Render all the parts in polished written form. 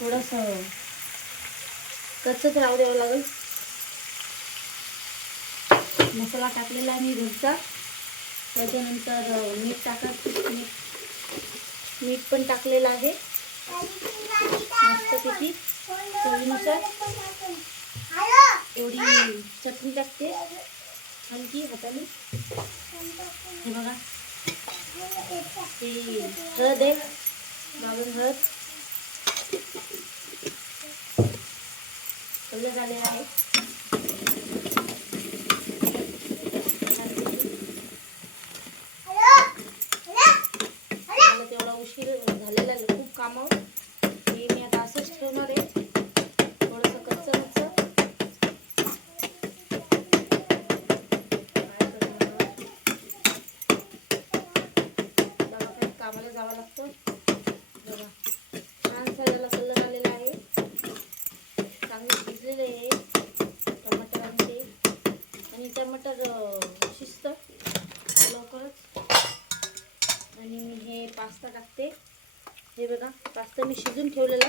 थोडंसं कच्चंच राहू द्यावं लागेल. मसाला टाकलेला आहे मी घरचा. त्याच्यानंतर मीठ टाकायचं. मीठ पण टाकलेलं आहे मस्तपैकी चवीनुसार. एवढी चटणी टाकते हलकी हाताने. हे बघा ते हळद आहे, गावण हळद. कलर आलेला आहे. मला तेवढा उशीर झालेला आहे खूप कामावर. मी आता असंच ठेवणार आहे थोडंसं कच्चं कच्चं. कामाला जावं लागतं. बघा छानसा याला कलर आलेला आहे. चांगले भिजलेले आहे टमाटर आणि टमाटर शिजतं लवकरच. आणि हे पास्ता टाकते. हे बघा पास्ता मी शिजून ठेवलेला.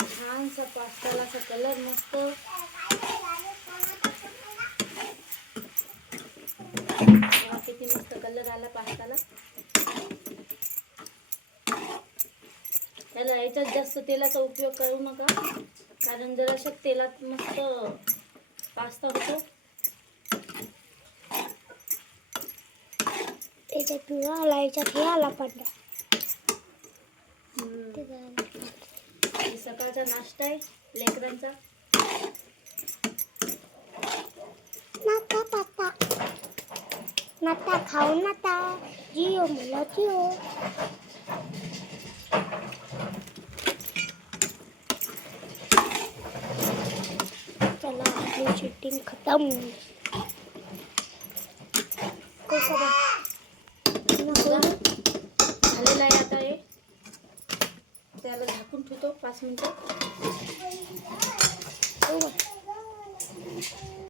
छानसा पास्ताला असा कलर मस्त. किती मस्त कलर आला पास्ताला. त्याला याच्यात जास्त तेलाचा उपयोग करू नका, कारण जर अशा तेलात मस्त पास्ता होतो. त्याच्या पिवळा आला, याच्यात हे आला पांढरा. सकाळचा नाश्ता आहे लेकरांचा. नाता पाता नाता खाऊ नाता जिओ मला जिओ. चला आपली शूटिंग खत्म. झालेला आहे आता हे. त्याला झाकून ठेवतो 5 मिनिटं.